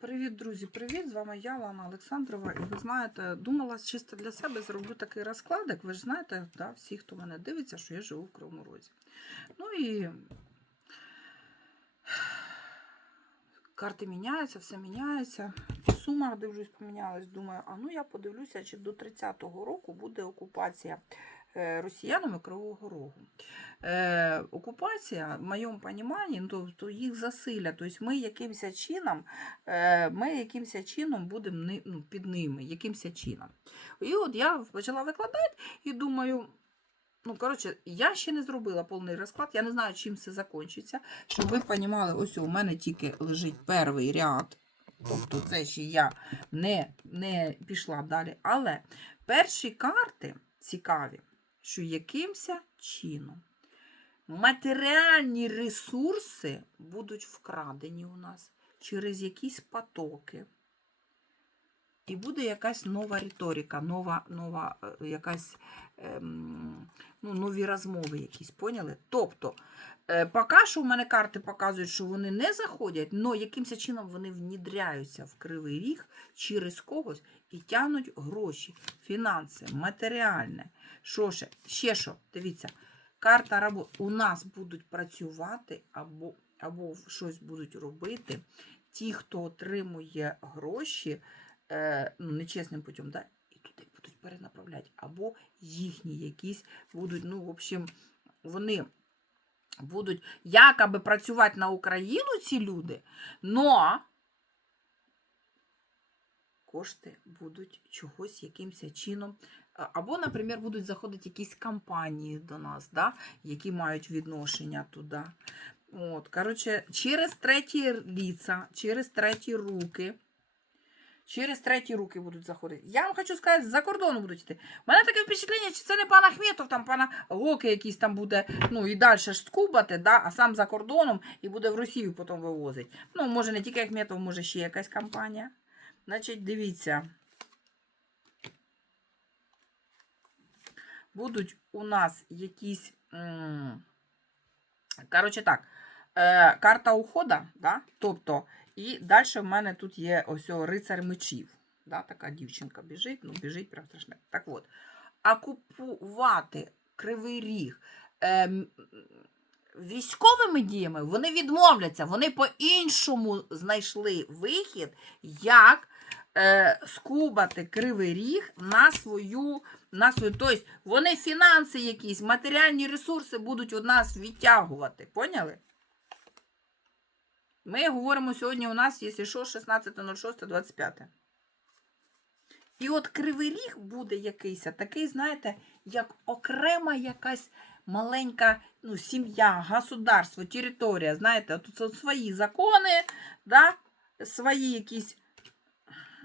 Привіт, друзі, привіт! З вами я, Лана Олександрова. І ви знаєте, думала чисто для себе зроблю такий розкладик. Ви ж знаєте, да, всі, хто мене дивиться, що я живу в Кривому Розі. Ну і карти міняються, все міняється. По сумах дивлюсь, помінялось. Думаю, а ну я подивлюся, чи до 30-го року буде окупація росіянами Кривого Рогу. Е, окупація, в моєму розумінні, ну, тобто їх засилля. Тобто ми якимось чином, е, ми якимось чином будемо ну, під ними, якимось чином. І от я почала викладати і думаю. Ну, коротше, я ще не зробила повний розклад, я не знаю, чим це закінчиться. Щоб ви розуміли, ось у мене тільки лежить перший ряд. Тобто це ще я не, не пішла далі. Але перші карти цікаві, що якимся чином матеріальні ресурси будуть вкрадені у нас через якісь потоки. І буде якась нова риторика, нова, нова е, якась, ем, ну, нові розмови якісь, поняли? Тобто, е, поки що в мене карти показують, що вони не заходять, але якимось чином вони внідряються в кривий ріг через когось і тягнуть гроші, фінанси, матеріальне. Що ще? Ще що? Дивіться, карта роботи. У нас будуть працювати або, або щось будуть робити ті, хто отримує гроші е, ну, нечесним путем, да? і туди будуть перенаправляти. Або їхні якісь будуть, ну, в общем, вони будуть якоби працювати на Україну ці люди, но кошти будуть чогось якимось чином. Або, наприклад, будуть заходити якісь компанії до нас, да, які мають відношення туди. От, коротше, через треті ліца, через треті руки. Через треті руки будуть заходити. Я вам хочу сказати, за кордону будуть йти. У мене таке впечатлення, чи це не пан Ахметов, там пана Гоки якийсь там буде, ну і далі ж скубати, да, а сам за кордоном і буде в Росію потім вивозити. Ну, може, не тільки Ахметов, може ще якась компанія. Значить, дивіться. Будуть у нас якісь. Коротше так, е, карта ухода, да? тобто, і далі в мене тут є ось рицар мечів. Да? Така дівчинка біжить, ну біжить прям страшне. Так от, а купувати кривий ріг е, військовими діями вони відмовляться. Вони по-іншому знайшли вихід, як е, скубати кривий ріг на свою. На свою. Тобто вони фінанси якісь, матеріальні ресурси будуть у нас відтягувати. Поняли? Ми говоримо сьогодні у нас, якщо що, 16.06.25. І от кривий ріг буде якийсь, такий, знаєте, як окрема якась маленька ну, сім'я, государство, територія. Знаєте, тут свої закони, да? свої якісь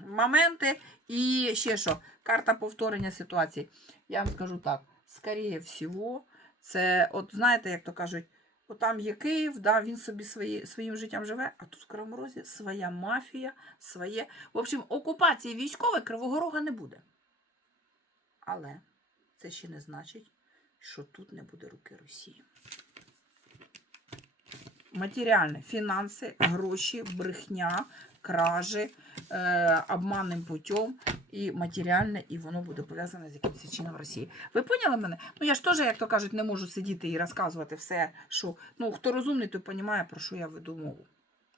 моменти. І ще що, карта повторення ситуації. Я вам скажу так: скоріше всього, це, от знаєте, як то кажуть, от там є Київ, да, він собі свої, своїм життям живе, а тут в Кривому Розі своя мафія, своє. В общем, окупації військової Кривого Рога не буде. Але це ще не значить, що тут не буде руки Росії. Матеріальне, фінанси, гроші, брехня, кражі, е, обманним путем і матеріальне, і воно буде пов'язане з якимось чином Росії. Ви поняли мене? Ну я ж теж, як то кажуть, не можу сидіти і розказувати все, що ну хто розумний, той розуміє, про що я веду мову.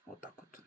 Отак от.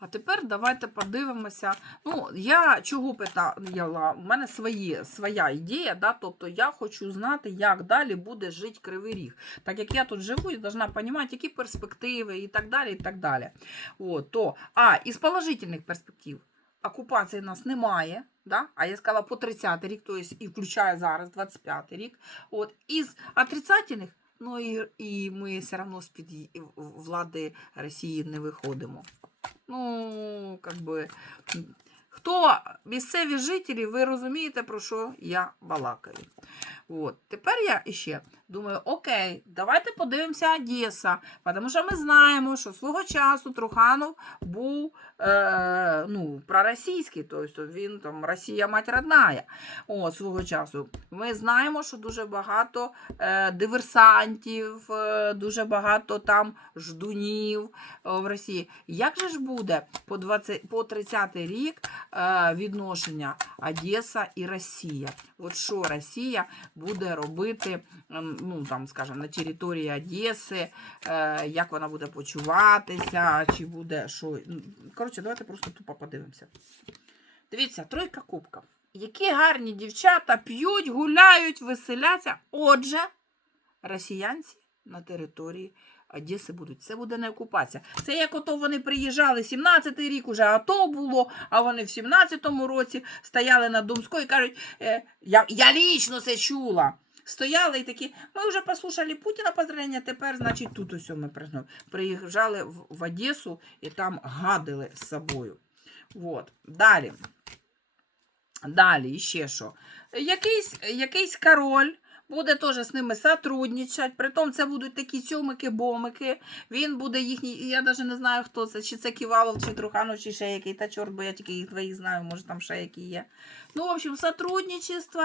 А тепер давайте подивимося. Ну, я чого питала? У мене свої, своя ідея, да? тобто я хочу знати, як далі буде жити Кривий Ріг. Так як я тут живу, я должна розуміти, які перспективи і так далі. і так далі. От, то, а, із положительних перспектив. Окупації нас немає, да? а я сказала по 30 рік, тобто і включаю зараз 25 рік. От, із отрицательних, ну і, і ми все одно з-під влади Росії не виходимо. Ну, как би, хто місцеві жителі, ви розумієте, про що я балакаю. От. Тепер я іще думаю, окей, давайте подивимося Одеса, тому що ми знаємо, що свого часу Труханов був е, ну, проросійський, тобто він там Росія мать родная. От, свого часу. Ми знаємо, що дуже багато е, диверсантів, е, дуже багато там ждунів е, в Росії. Як же ж буде по 20, по 30 рік е, відношення Одеса і Росія? От що Росія буде робити, ем, ну там, скажімо, на території Одеси, е, як вона буде почуватися, чи буде що. Коротше, давайте просто тупо подивимося. Дивіться, тройка кубка. Які гарні дівчата п'ють, гуляють, веселяться. Отже, росіянці на території Одеси будуть. Це буде не окупація. Це як ото вони приїжджали 17-й рік, уже АТО було, а вони в 17-му році стояли на Думської і кажуть, е, я, я лічно це чула. Стояли і такі, ми вже послухали Путіна поздравлення, тепер, значить, тут усе ми пригнули. Приїжджали в, в Одесу і там гадили з собою. Вот. Далі. Далі, ще що. Якийсь, якийсь король буде теж з ними сотрудничати. Притом це будуть такі цьомики-бомики. Він буде їхній, я навіть не знаю, хто це, чи це Ківалов, чи Труханов, чи ще який, та чорт, бо я тільки їх двоїх знаю, може там ще які є. Ну, в общем, сотрудничество,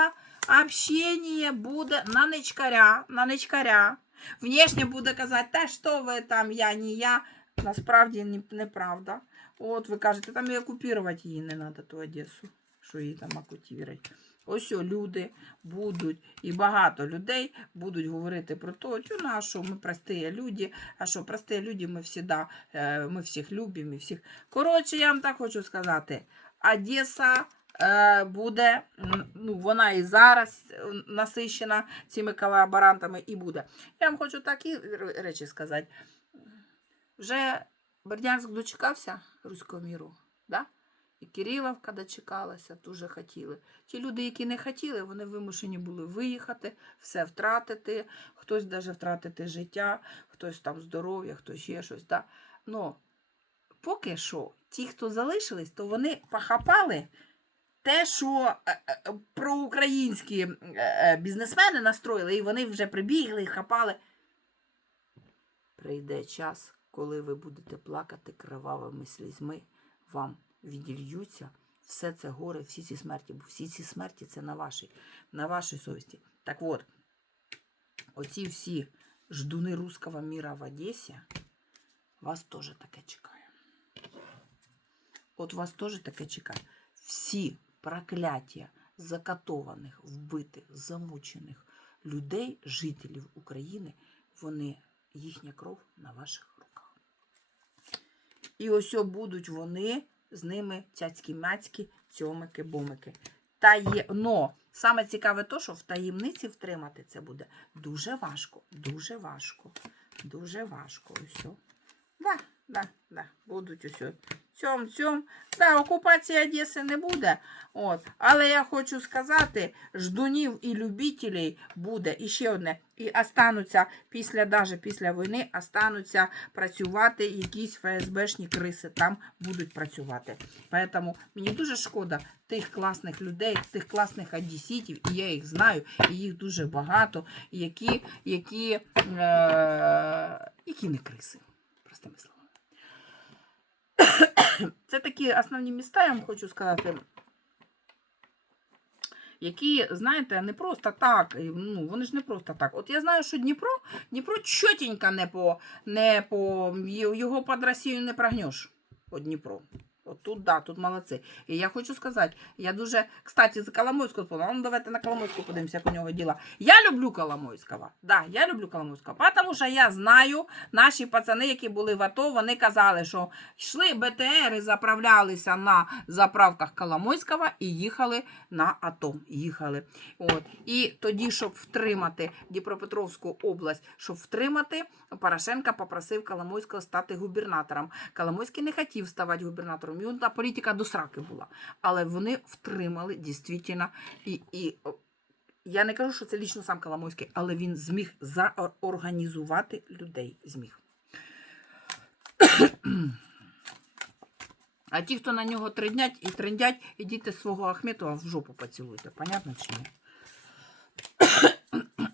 общение буде на ничкаря, на ничкаря. Внешне буде казати, та що ви там, я, не я. Насправді не- неправда. От ви кажете, там і окупувати її не треба, ту Одесу, що її там окупувати. Ось люди будуть, і багато людей будуть говорити про те, що ну, що ми прості люди, а що прості люди, ми всіда, е, ми всіх любимо, всіх. Коротше, я вам так хочу сказати, Одеса е, буде, ну, вона і зараз е, насищена цими колаборантами і буде. Я вам хочу такі речі сказати. Вже Бердянськ дочекався руського міру, да? І Кириловка дочекалася, дуже хотіли. Ті люди, які не хотіли, вони вимушені були виїхати, все втратити, хтось навіть втратити життя, хтось там здоров'я, хтось ще щось. Да? Ну, поки що, ті, хто залишились, то вони похапали те, що е, е, проукраїнські е, бізнесмени настроїли, і вони вже прибігли і хапали. Прийде час, коли ви будете плакати кривавими слізьми, вам відільються все це горе, всі ці смерті, бо всі ці смерті це на вашій, на вашій совісті. Так от, оці всі ждуни русского міра в Одесі, вас теж таке чекає. От вас теж таке чекає. Всі прокляття закатованих, вбитих, замучених людей, жителів України, вони, їхня кров на ваших руках. І ось будуть вони з ними цяцькі-мяцькі, цьомики, бомики. Та но саме цікаве то, що в таємниці втримати це буде дуже важко, дуже важко, дуже важко. Ось. Да, да, да, будуть усе. Цьом, цьом. Да, окупації Одеси не буде. От. Але я хочу сказати, ждунів і любителей буде. І ще одне. І остануться після, даже після війни, остануться працювати якісь ФСБшні криси. Там будуть працювати. Поэтому мені дуже шкода тих класних людей, тих класних одеситів, і я їх знаю, і їх дуже багато, які, які, е- які не криси. Простими словами. Це такі основні міста, я вам хочу сказати, які, знаєте, не просто так. Ну, вони ж не просто так. От я знаю, що Дніпро, Дніпро чотенько не по, не по його під Росію не прогнеш. по Дніпро. От тут, да, тут молодці. І я хочу сказати, я дуже, кстати, за Коломойського вспомнила. Ну, давайте на Коломойську подивимося, як у нього діла. Я люблю Коломойського. Да, я люблю Коломойського. Тому що я знаю, наші пацани, які були в АТО, вони казали, що йшли БТР і заправлялися на заправках Коломойського і їхали на АТО. Їхали. От. І тоді, щоб втримати Дніпропетровську область, щоб втримати, Порошенко попросив Коломойського стати губернатором. Коломойський не хотів ставати губернатором. Йому та політика до сраки була. Але вони втримали дійсно. І, і я не кажу, що це лічно сам Коломойський, але він зміг заорганізувати людей. Зміг. А ті, хто на нього триднять і трендять, ідіть свого Ахметова в жопу поцілуйте. Понятно чи ні?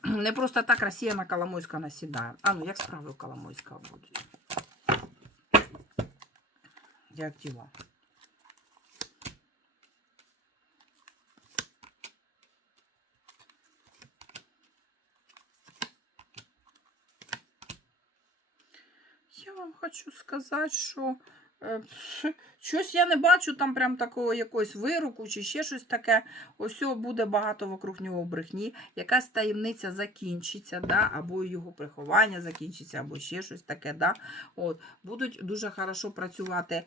Не просто так Росія на Коломойська насідає. А ну як справи у Коломойська будуть? Як діла? Я вам хочу сказати, що щось я не бачу там прям такого якогось вироку чи ще щось таке. Ось буде багато вокруг нього брехні. Якась таємниця закінчиться, да? або його приховання закінчиться, або ще щось таке. Да? От, будуть дуже хорошо працювати.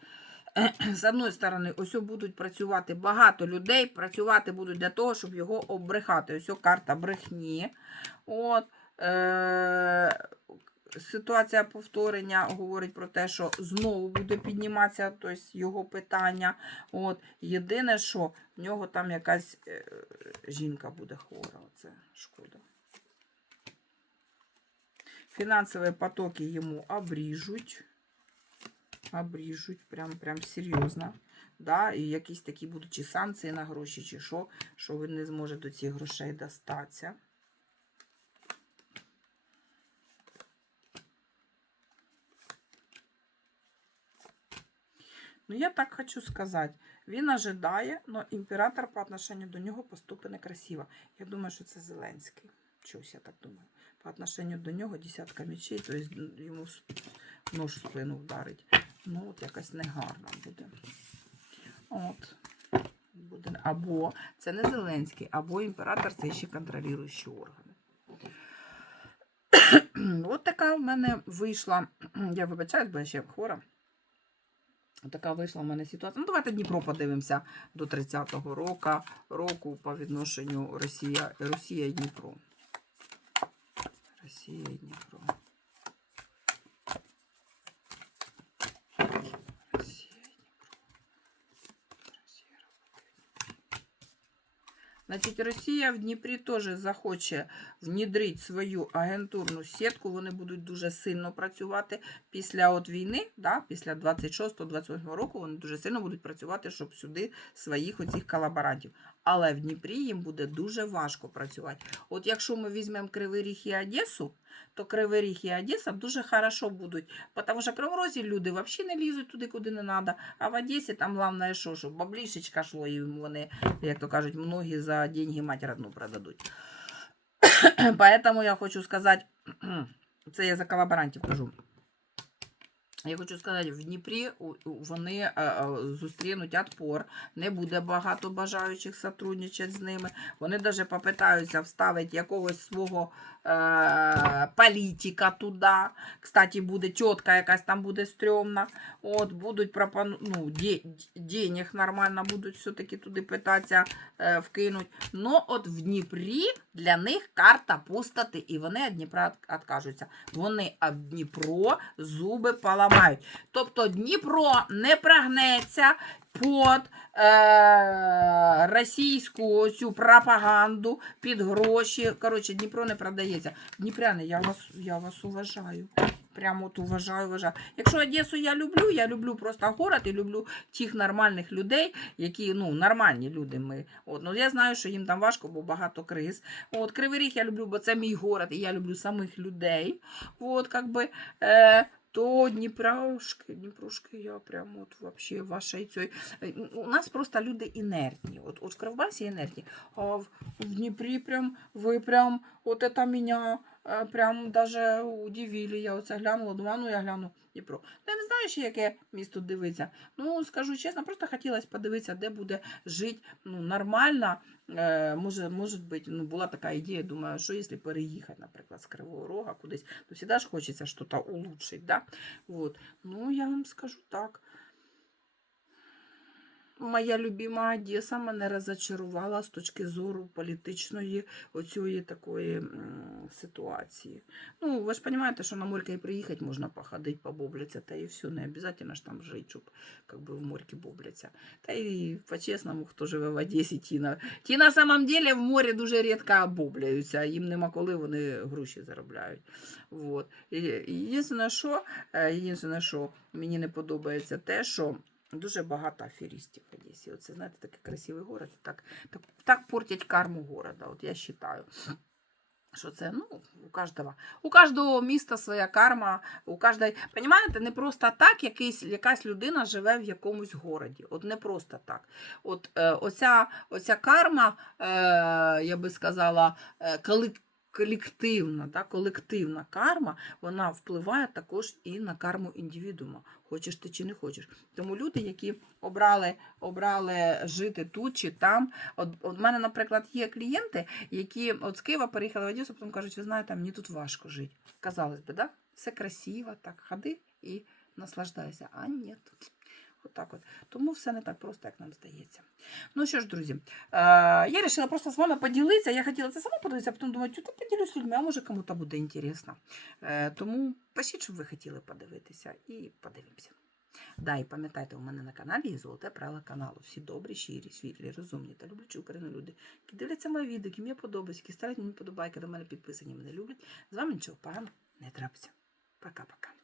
З одної сторони, ось будуть працювати багато людей, працювати будуть для того, щоб його обрехати. Ось карта брехні. От, е- ситуація повторення говорить про те, що знову буде підніматися тобто, його питання. От. Єдине, що в нього там якась е, жінка буде хвора. Це шкода. Фінансові потоки йому обріжуть. Обріжуть, прям, прям серйозно. Да? І якісь такі будуть чи санкції на гроші, чи що, що він не зможе до цих грошей достатися. Ну, я так хочу сказати. Він ожидає, але імператор по отношенню до нього поступить некрасиво. Я думаю, що це Зеленський. Чогось я так думаю. По отношенню до нього десятка мечей, тобто йому в нож в спину вдарить. Ну, от якось негарно буде. От. Буде. Або це не Зеленський, або імператор це ще контролюючі органи. От така в мене вийшла. Я вибачаюсь, бо я ще хвора. Така вийшла в мене ситуація. Ну, давайте Дніпро подивимося до 30-го року, року по відношенню Росія, Росія і Дніпро. Росія і Дніпро. Росія і Дніпро. Росія. Значить, Росія в Дніпрі теж захоче внідрити свою агентурну сітку. Вони будуть дуже сильно працювати після от війни, да, після 26-28 року. Вони дуже сильно будуть працювати, щоб сюди своїх оцих колаборантів. Але в Дніпрі їм буде дуже важко працювати. От якщо ми візьмемо Кривий Ріг і Одесу, то Кривий Ріг і Одеса дуже хорошо будуть. Тому що в Кривому Розі люди взагалі не лізуть туди, куди не треба. А в Одесі там головне, що, щоб баблішечка шло, і вони, як то кажуть, многі за деньги мать родну продадуть. Поэтому я хочу сказати, це я за колаборантів кажу. Я хочу сказати, в Дніпрі вони е, е, зустрінуть отпор, не буде багато бажаючих сотрудничати з ними. Вони навіть попитаються вставити якогось свого е, політика туди. Кстати, буде тітка якась там буде стрьомна. От, будуть пропону... ну, денег нормально будуть все-таки туди питатися е, вкинуть. Но от в Дніпрі для них карта пустати, і вони від Дніпра откажуться. Вони об Дніпро зуби поламають. Тобто Дніпро не прогнеться під е, російську цю пропаганду під гроші. Коротше, Дніпро не продається. Дніпряни, я вас, я вас уважаю. Прямо от уважаю, уважаю. Якщо Одесу я люблю, я люблю просто город і люблю тих нормальних людей, які ну, нормальні люди. Ми. От, ну, я знаю, що їм там важко, бо багато криз. От, Кривий Ріг я люблю, бо це мій город, і я люблю самих людей. От, как е, то Дніпрошки, Дніпрошки, я прямо от вообще ваша цій. Е, У нас просто люди інертні. От, от в Кривбасі інертні. А в, в Дніпрі прям ви прям от это меня е, прям даже удивили. Я оце глянула, думаю, ну я гляну Дніпро. Не знаю ще, яке місто дивиться. Ну, скажу чесно, просто хотілося подивитися, де буде жити ну, нормально. Е, може, може бути, ну, була така ідея, думаю, що якщо переїхати, наприклад, з Кривого Рога кудись, то завжди ж хочеться щось улучшити. Да? Вот. Ну, я вам скажу так. Моя любима Одеса мене розочарувала з точки зору політичної оцієї такої ситуації. Ну, ви ж розумієте, що на морьке і приїхати можна походити, побобляться, та і все, не обов'язково ж там жити, щоб бы, в морьке бобляться. Та і по-чесному, хто живе в Одесі, ті на, ті на самом деле в морі дуже рідко обобляються, їм нема коли вони гроші заробляють. Вот. Єдине, що, е, єдине, що мені не подобається те, що Дуже багато аферістів в Одесі. Оце, знаєте, такий красивий город. Так, так, так портять карму города, от я вважаю. Що це? Ну, у кожного. У кожного міста своя карма, у кожної. Понімаєте, не просто так якийсь, якась людина живе в якомусь городі. От не просто так. От е, оця, оця карма, е, я би сказала, е, коли. Колективна, да, колективна карма, вона впливає також і на карму індивідуума, хочеш ти чи не хочеш. Тому люди, які обрали, обрали жити тут чи там. От, в мене, наприклад, є клієнти, які от з Києва переїхали в Одесу, потім кажуть, ви знаєте, мені тут важко жити. Казалось би, да? все красиво, так, ходи і наслаждайся. А ні. От так от. Тому все не так просто, як нам здається. Ну що ж, друзі, е, я вирішила просто з вами поділитися. Я хотіла це сама подивитися, а потім думаю, що поділюсь з людьми, а може кому-то буде інтересно. Е, тому пишіть, щоб ви хотіли подивитися, і подивимося. Да, і пам'ятайте, у мене на каналі є золоте правило каналу. Всі добрі, щирі, світлі, розумні та люблячі Україну люди, які дивляться мої відео, які мені подобаються, які ставлять мені подобайки, до мене підписані, мене люблять. З вами нічого поганого не трапиться. Пока-пока.